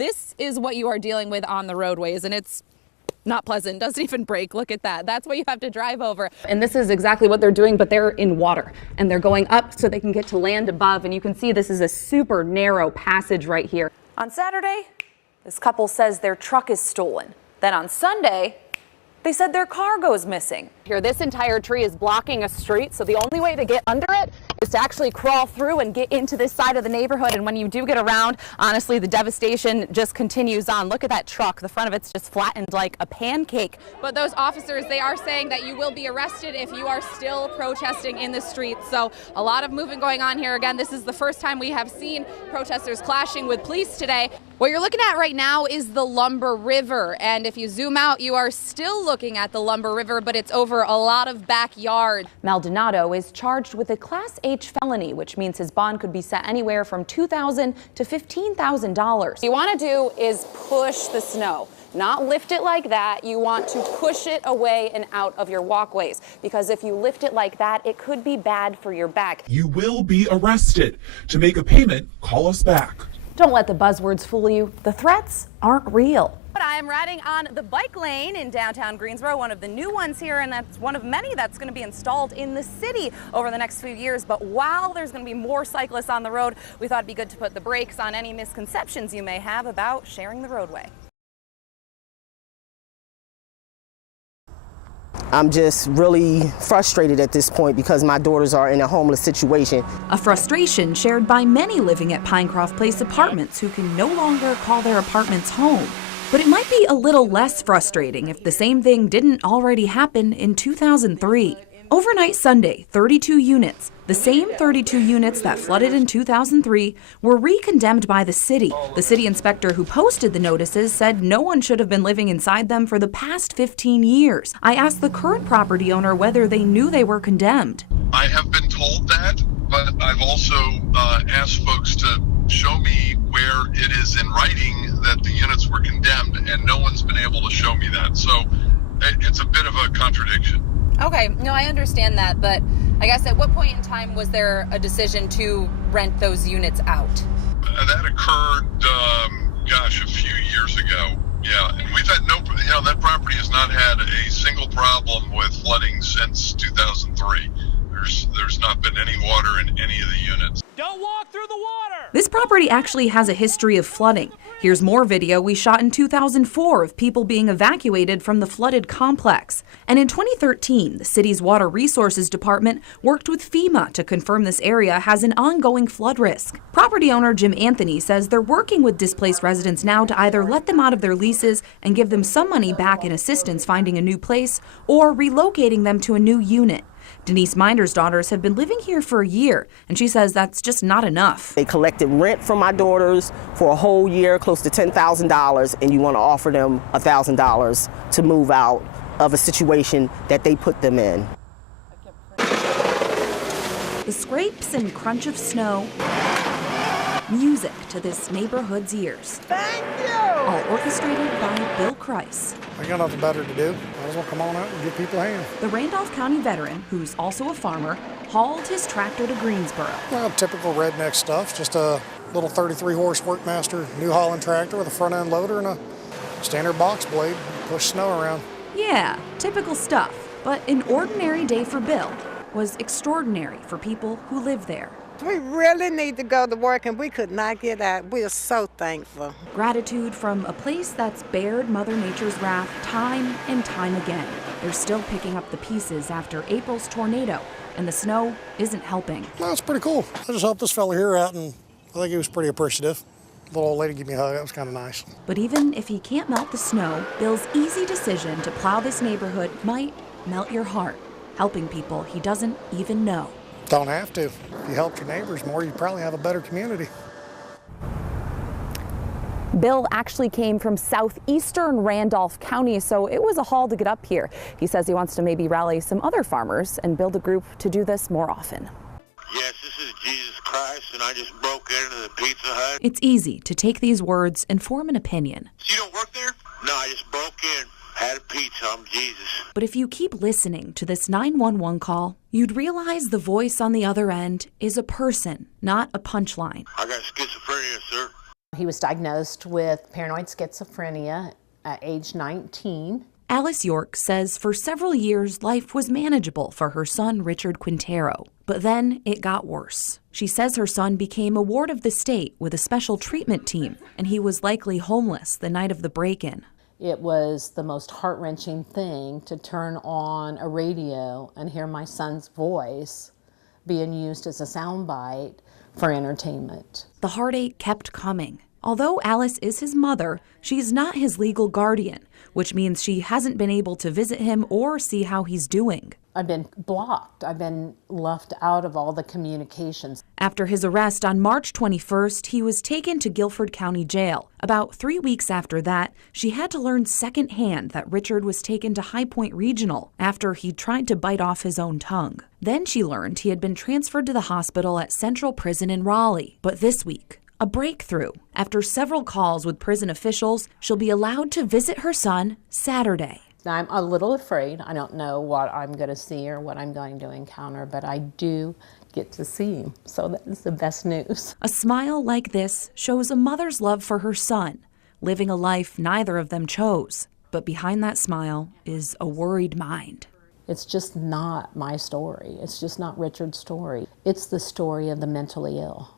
This is what you are dealing with on the roadways, and it's not pleasant. Doesn't even break. Look at that. That's what you have to drive over. And this is exactly what they're doing, but they're in water and they're going up so they can get to land above. And you can see this is a super narrow passage right here. On Saturday, this couple says their truck is stolen. Then on Sunday, they said their car goes missing. Here, this entire tree is blocking a street, so the only way to get under it is to actually crawl through and get into this side of the neighborhood. And when you do get around, honestly, the devastation just continues on. Look at that truck. The front of it's just flattened like a pancake. But those officers, they are saying that you will be arrested if you are still protesting in the streets. So a lot of movement going on here. Again, this is the first time we have seen protesters clashing with police today. What you're looking at right now is the Lumber River. And if you zoom out, you are still looking at the Lumber River, but it's over a lot of backyard. Maldonado is charged with a Class H felony, which means his bond could be set anywhere from $2,000 to $15,000. What you want to do is push the snow, not lift it like that. You want to push it away and out of your walkways, because if you lift it like that, it could be bad for your back. You will be arrested. To make a payment, call us back. Don't let the buzzwords fool you. The threats aren't real. But I am riding on the bike lane in downtown Greensboro, one of the new ones here, and that's one of many that's going to be installed in the city over the next few years. But while there's going to be more cyclists on the road, we thought it'd be good to put the brakes on any misconceptions you may have about sharing the roadway. I'm just really frustrated at this point because my daughters are in a homeless situation. A frustration shared by many living at Pinecroft Place apartments who can no longer call their apartments home. But it might be a little less frustrating if the same thing didn't already happen in 2003. Overnight Sunday, 32 units, the same 32 units that flooded in 2003, were re-condemned by the city. The city inspector who posted the notices said no one should have been living inside them for the past 15 years. I asked the current property owner whether they knew they were condemned. I have been told that, but I've also asked folks to show me where it is in writing that the units were condemned, and no one's been able to show me that. So it's a bit of a contradiction. Okay, no, I understand that, but I guess at what point in time was there a decision to rent those units out? That occurred, a few years ago. Yeah, and we've had that property has not had a single problem with flooding since 2003. There's not been any water in any of the units. Don't walk through the water! This property actually has a history of flooding. Here's more video we shot in 2004 of people being evacuated from the flooded complex. And in 2013, the city's Water Resources Department worked with FEMA to confirm this area has an ongoing flood risk. Property owner Jim Anthony says they're working with displaced residents now to either let them out of their leases and give them some money back in assistance finding a new place, or relocating them to a new unit. Denise Minder's daughters have been living here for a year, and she says that's just not enough. They collected rent from my daughters for a whole year, close to $10,000, and you want to offer them $1,000 to move out of a situation that they put them in. The scrapes and crunch of snow, music to this neighborhood's ears. Thank you! All orchestrated by Bill Kreis. I got nothing better to do. Might as well come on out and give people a hand. The Randolph County veteran, who's also a farmer, hauled his tractor to Greensboro. Well, typical redneck stuff. Just a little 33-horse Workmaster New Holland tractor with a front-end loader and a standard box blade. Push snow around. Yeah, typical stuff. But an ordinary day for Bill was extraordinary for people who live there. We really need to go to work, and we could not get out. We are so thankful. Gratitude from a place that's bared Mother Nature's wrath time and time again. They're still picking up the pieces after April's tornado, and the snow isn't helping. No, it's pretty cool. I just helped this fella here out, and I think he was pretty appreciative. The little old lady gave me a hug. That was kind of nice. But even if he can't melt the snow, Bill's easy decision to plow this neighborhood might melt your heart, helping people he doesn't even know. Don't have to. If you help your neighbors more, you probably have a better community. Bill actually came from southeastern Randolph County, so it was a haul to get up here. He says he wants to maybe rally some other farmers and build a group to do this more often. Yes, this is Jesus Christ, and I just broke into the Pizza Hut. It's easy to take these words and form an opinion. You don't work there? No, I just broke in. Had a pizza, I'm Jesus. But if you keep listening to this 911 call, you'd realize the voice on the other end is a person, not a punchline. I got schizophrenia, sir. He was diagnosed with paranoid schizophrenia at age 19. Alice York says for several years, life was manageable for her son, Richard Quintero. But then it got worse. She says her son became a ward of the state with a special treatment team, and he was likely homeless the night of the break-in. It was the most heart-wrenching thing to turn on a radio and hear my son's voice being used as a soundbite for entertainment. The heartache kept coming. Although Alice is his mother, she's not his legal guardian, which means she hasn't been able to visit him or see how he's doing. I've been blocked. I've been left out of all the communications. After his arrest on March 21st, he was taken to Guilford County Jail. About 3 weeks after that, she had to learn secondhand that Richard was taken to High Point Regional after he tried to bite off his own tongue. Then she learned he had been transferred to the hospital at Central Prison in Raleigh. But this week, a breakthrough. After several calls with prison officials, she'll be allowed to visit her son Saturday. I'm a little afraid. I don't know what I'm going to see or what I'm going to encounter, but I do get to see him, so that is the best news. A smile like this shows a mother's love for her son, living a life neither of them chose. But behind that smile is a worried mind. It's just not my story. It's just not Richard's story. It's the story of the mentally ill.